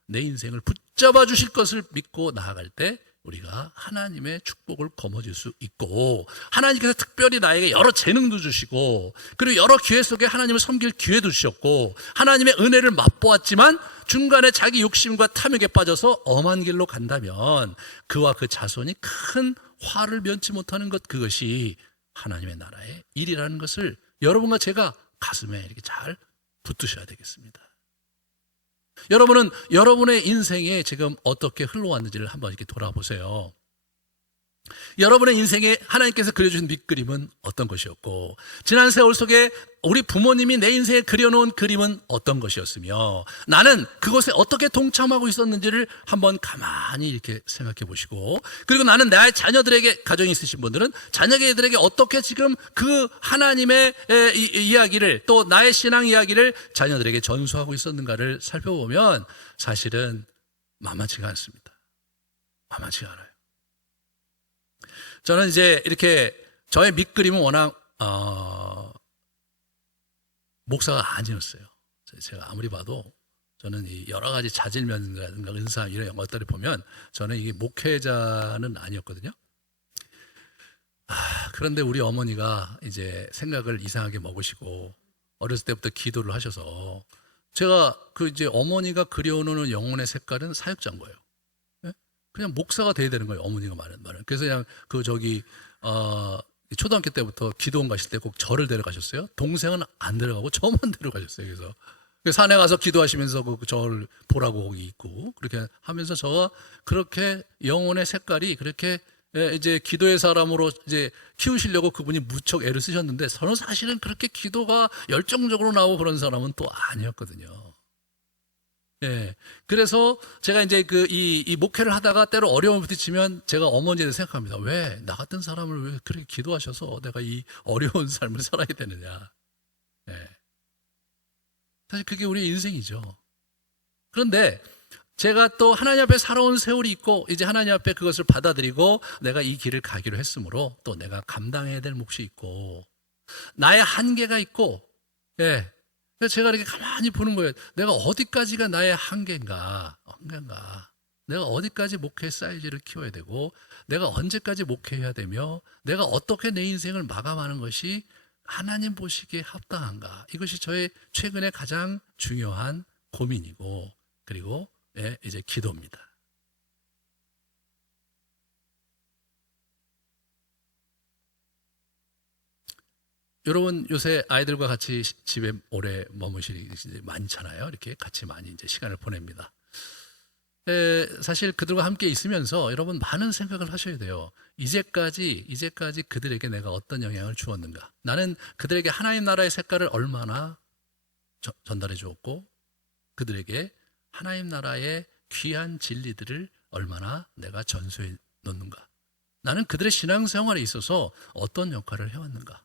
내 인생을 붙잡아 주실 것을 믿고 나아갈 때 우리가 하나님의 축복을 거머쥘 수 있고 하나님께서 특별히 나에게 여러 재능도 주시고 그리고 여러 기회 속에 하나님을 섬길 기회도 주셨고 하나님의 은혜를 맛보았지만 중간에 자기 욕심과 탐욕에 빠져서 엄한 길로 간다면 그와 그 자손이 큰 화를 면치 못하는 것 그것이 하나님의 나라의 일이라는 것을 여러분과 제가 가슴에 이렇게 잘 붙드셔야 되겠습니다. 여러분은 여러분의 인생에 지금 어떻게 흘러왔는지를 한번 이렇게 돌아보세요. 여러분의 인생에 하나님께서 그려주신 밑그림은 어떤 것이었고 지난 세월 속에 우리 부모님이 내 인생에 그려놓은 그림은 어떤 것이었으며 나는 그것에 어떻게 동참하고 있었는지를 한번 가만히 이렇게 생각해 보시고 그리고 나는 나의 자녀들에게 가정이 있으신 분들은 자녀들에게 어떻게 지금 그 하나님의 이야기를 또 나의 신앙 이야기를 자녀들에게 전수하고 있었는가를 살펴보면 사실은 만만치가 않습니다. 만만치가 않아요. 저는 이제 이렇게 저의 밑그림은 워낙 목사가 아니었어요. 제가 아무리 봐도 저는 이 여러 가지 자질면이라든가 은사 이런 것들을 보면 저는 이게 목회자는 아니었거든요. 그런데 우리 어머니가 이제 생각을 이상하게 먹으시고 어렸을 때부터 기도를 하셔서 제가 그 이제 어머니가 그려오는 영혼의 색깔은 사역자인 거예요. 그냥 목사가 돼야 되는 거예요. 어머니가 말은. 그래서 그냥 초등학교 때부터 기도원 가실 때 꼭 저를 데려가셨어요. 동생은 안 데려가고 저만 데려가셨어요. 그래서 산에 가서 기도하시면서 그 저를 보라고 거기 있고 그렇게 하면서 저가 그렇게 영혼의 색깔이 그렇게 이제 기도의 사람으로 이제 키우시려고 그분이 무척 애를 쓰셨는데 저는 사실은 그렇게 기도가 열정적으로 나오고 그런 사람은 또 아니었거든요. 그래서 제가 이제 이 목회를 하다가 때로 어려움을 부딪히면 제가 어머니에 대해서 생각합니다. 왜 나 같은 사람을 왜 그렇게 기도하셔서 내가 이 어려운 삶을 살아야 되느냐. 사실 그게 우리의 인생이죠. 그런데 제가 또 하나님 앞에 살아온 세월이 있고 이제 하나님 앞에 그것을 받아들이고 내가 이 길을 가기로 했으므로 또 내가 감당해야 될 몫이 있고 나의 한계가 있고 그래서 제가 이렇게 가만히 보는 거예요. 내가 어디까지가 나의 한계인가? 내가 어디까지 목회 사이즈를 키워야 되고 내가 언제까지 목회해야 되며 내가 어떻게 내 인생을 마감하는 것이 하나님 보시기에 합당한가? 이것이 저의 최근에 가장 중요한 고민이고 그리고 이제 기도입니다. 여러분 요새 아이들과 같이 집에 오래 머무시기 많잖아요. 이렇게 같이 많이 이제 시간을 보냅니다. 사실 그들과 함께 있으면서 여러분 많은 생각을 하셔야 돼요. 이제까지 그들에게 내가 어떤 영향을 주었는가? 나는 그들에게 하나님 나라의 색깔을 얼마나 전달해 주었고, 그들에게 하나님 나라의 귀한 진리들을 얼마나 내가 전수해 놓는가? 나는 그들의 신앙생활에 있어서 어떤 역할을 해왔는가?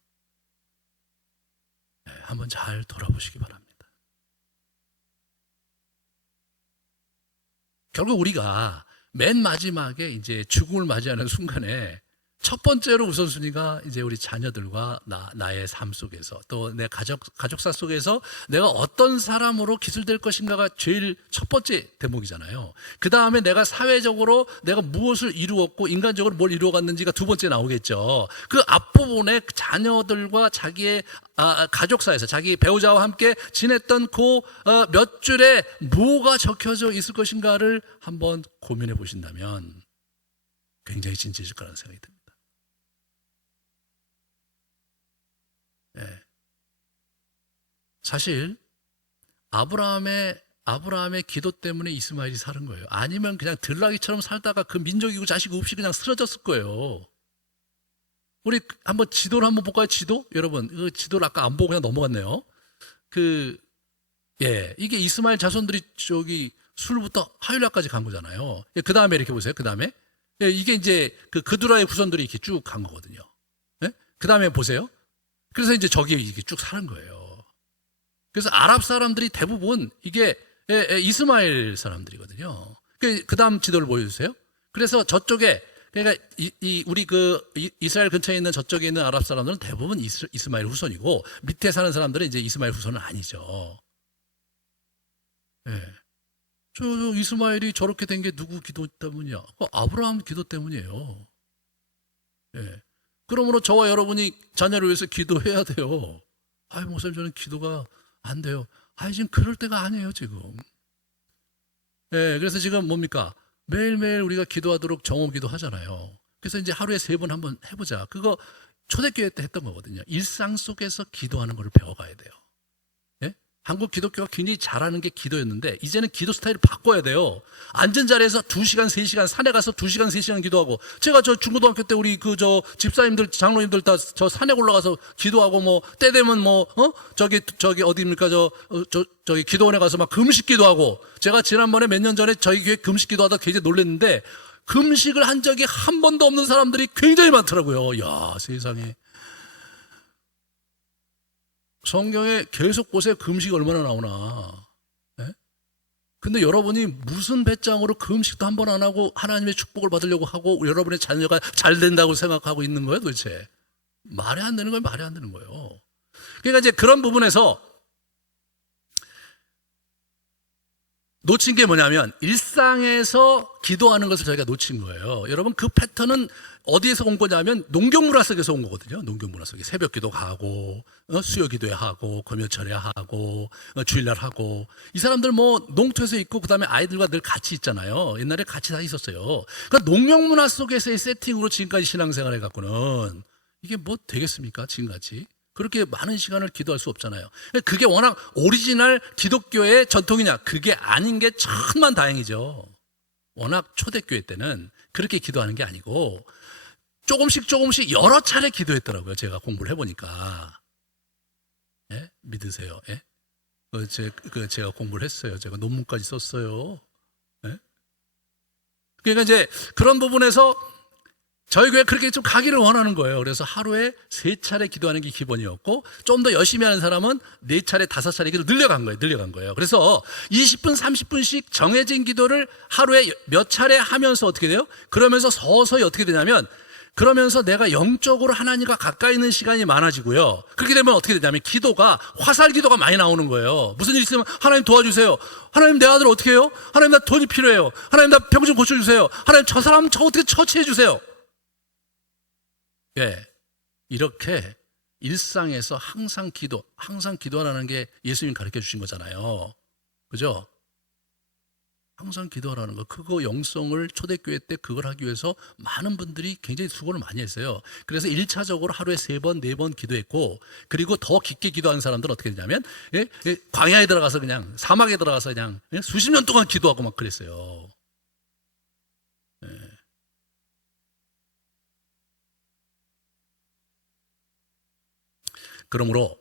한번 잘 돌아보시기 바랍니다. 결국 우리가 맨 마지막에 이제 죽음을 맞이하는 순간에 첫 번째로 우선순위가 이제 우리 자녀들과 나의 삶 속에서 또 내 가족사 속에서 내가 어떤 사람으로 기술될 것인가가 제일 첫 번째 대목이잖아요. 그 다음에 내가 사회적으로 내가 무엇을 이루었고 인간적으로 뭘 이루어갔는지가 두 번째 나오겠죠. 그 앞부분에 자녀들과 자기의 가족사에서 자기 배우자와 함께 지냈던 그 몇 줄에 뭐가 적혀져 있을 것인가를 한번 고민해 보신다면 굉장히 진지해질 거라는 생각이 듭니다. 네. 사실 아브라함의 기도 때문에 이스마엘이 사는 거예요. 아니면 그냥 들나귀처럼 살다가 그 민족이고 자식 없이 그냥 쓰러졌을 거예요. 우리 한번 지도를 한번 볼까요? 지도? 여러분, 그 지도를 아까 안 보고 그냥 넘어갔네요. 이게 이스마엘 자손들이 저기 술부터 하윌라까지 간 거잖아요. 그 다음에 이렇게 보세요. 그 다음에 이게 이제 그두라의 후손들이 이렇게 쭉 간 거거든요. 그 다음에 보세요. 그래서 이제 저기 이게 쭉 사는 거예요. 그래서 아랍 사람들이 대부분 이게 이스마엘 사람들이거든요. 그 다음 지도를 보여주세요. 그래서 저쪽에 그러니까 우리 이스라엘 근처에 있는 저쪽에 있는 아랍 사람들은 대부분 이스마엘 후손이고 밑에 사는 사람들은 이제 이스마엘 후손은 아니죠. 저 이스마엘이 저렇게 된 게 누구 기도 때문이야? 아브라함 기도 때문이에요. 그러므로 저와 여러분이 자녀를 위해서 기도해야 돼요. 목사님 저는 기도가 안 돼요. 지금 그럴 때가 아니에요 지금. 그래서 지금 뭡니까? 매일매일 우리가 기도하도록 정오기도 하잖아요. 그래서 이제 하루에 3번 한번 해보자. 그거 초대교회 때 했던 거거든요. 일상 속에서 기도하는 걸 배워가야 돼요. 한국 기독교가 굉장히 잘하는 게 기도였는데 이제는 기도 스타일을 바꿔야 돼요. 앉은 자리에서 2시간, 3시간 산에 가서 2시간, 3시간 기도하고, 제가 저 중고등학교 때 우리 집사님들, 장로님들 다 저 산에 올라가서 기도하고 때 되면 저기 어디입니까? 저기 기도원에 가서 막 금식 기도하고, 제가 지난번에 몇 년 전에 저희 교회 금식 기도하다 굉장히 놀랐는데 금식을 한 적이 한 번도 없는 사람들이 굉장히 많더라고요. 야, 세상에. 성경에 계속 보세요. 금식이 얼마나 나오나. 근데 여러분이 무슨 배짱으로 금식도 한 번 안 하고 하나님의 축복을 받으려고 하고 여러분의 자녀가 잘 된다고 생각하고 있는 거예요 도대체? 말이 안 되는 거예요. 그러니까 이제 그런 부분에서 놓친 게 뭐냐면 일상에서 기도하는 것을 저희가 놓친 거예요. 여러분 그 패턴은 어디에서 온 거냐면 농경문화 속에서 온 거거든요. 농경문화 속에 새벽 기도 가고 수요 기도회 하고 금요철에 하고 주일날 하고, 이 사람들 농토에서 있고 그다음에 아이들과 늘 같이 있잖아요. 옛날에 같이 다 있었어요. 그러니까 농경문화 속에서의 세팅으로 지금까지 신앙생활 해갖고는 이게 뭐 되겠습니까? 지금까지 그렇게 많은 시간을 기도할 수 없잖아요. 그게 워낙 오리지널 기독교의 전통이냐? 그게 아닌 게 천만 다행이죠. 워낙 초대교회 때는 그렇게 기도하는 게 아니고 조금씩 여러 차례 기도했더라고요. 제가 공부를 해보니까. 믿으세요? 제가 공부를 했어요. 제가 논문까지 썼어요. 그러니까 이제 그런 부분에서 저희 교회 그렇게 좀 가기를 원하는 거예요. 그래서 하루에 3차례 기도하는 게 기본이었고, 좀 더 열심히 하는 사람은 4차례, 5차례 기도 늘려간 거예요. 그래서 20분, 30분씩 정해진 기도를 하루에 몇 차례 하면서 어떻게 돼요? 그러면서 서서히 어떻게 되냐면, 그러면서 내가 영적으로 하나님과 가까이 있는 시간이 많아지고요. 그렇게 되면 어떻게 되냐면 기도가 화살 기도가 많이 나오는 거예요. 무슨 일 있으면 하나님 도와주세요. 하나님 내 아들 어떻게 해요? 하나님 나 돈이 필요해요. 하나님 나 병 좀 고쳐주세요. 하나님 저 사람 저 어떻게 처치해 주세요. 이렇게 일상에서 항상 기도하라는 게 예수님 가르쳐 주신 거잖아요. 그죠? 항상 기도하라는 거. 그거 영성을 초대교회 때 그걸 하기 위해서 많은 분들이 굉장히 수고를 많이 했어요. 그래서 1차적으로 하루에 3번, 4번 기도했고, 그리고 더 깊게 기도하는 사람들은 어떻게 되냐면, 광야에 들어가서 그냥, 사막에 들어가서 그냥 수십 년 동안 기도하고 막 그랬어요. 그러므로,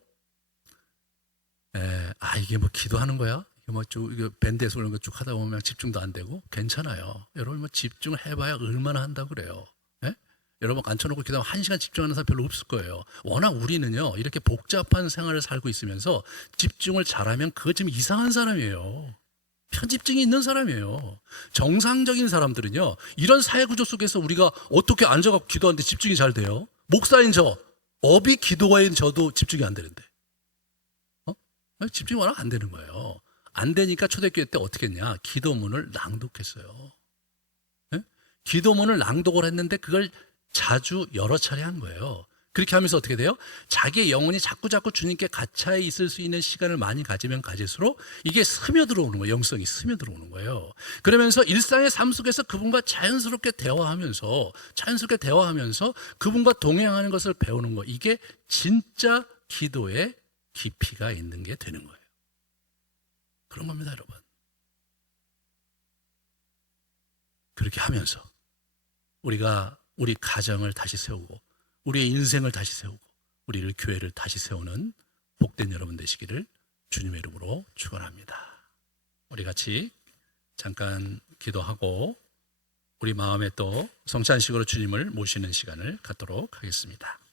이게 뭐 기도하는 거야? 이거 밴드에서 그런 거 쭉 하다 보면 집중도 안 되고 괜찮아요. 여러분 뭐 집중을 해봐야 얼마나 한다고 그래요. 예? 여러분 앉혀놓고 기도하면 1시간 집중하는 사람 별로 없을 거예요. 워낙 우리는요 이렇게 복잡한 생활을 살고 있으면서 집중을 잘하면 그거 좀 이상한 사람이에요. 편집증이 있는 사람이에요. 정상적인 사람들은요 이런 사회구조 속에서 우리가 어떻게 앉아갖고 기도하는데 집중이 잘 돼요? 목사인 저, 업이 기도가인 저도 집중이 안 되는데 집중이 워낙 안 되는 거예요. 안 되니까 초대교회 때 어떻게 했냐? 기도문을 낭독했어요. 네? 기도문을 낭독을 했는데 그걸 자주 여러 차례 한 거예요. 그렇게 하면서 어떻게 돼요? 자기의 영혼이 자꾸 주님께 갇혀 있을 수 있는 시간을 많이 가지면 가질수록 이게 스며들어오는 거예요. 영성이 스며들어오는 거예요. 그러면서 일상의 삶 속에서 그분과 자연스럽게 대화하면서 그분과 동행하는 것을 배우는 거. 이게 진짜 기도의 깊이가 있는 게 되는 거예요. 그런 겁니다, 여러분. 그렇게 하면서 우리가 우리 가정을 다시 세우고 우리의 인생을 다시 세우고 우리를 교회를 다시 세우는 복된 여러분 되시기를 주님의 이름으로 축원합니다. 우리 같이 잠깐 기도하고 우리 마음에 또 성찬식으로 주님을 모시는 시간을 갖도록 하겠습니다.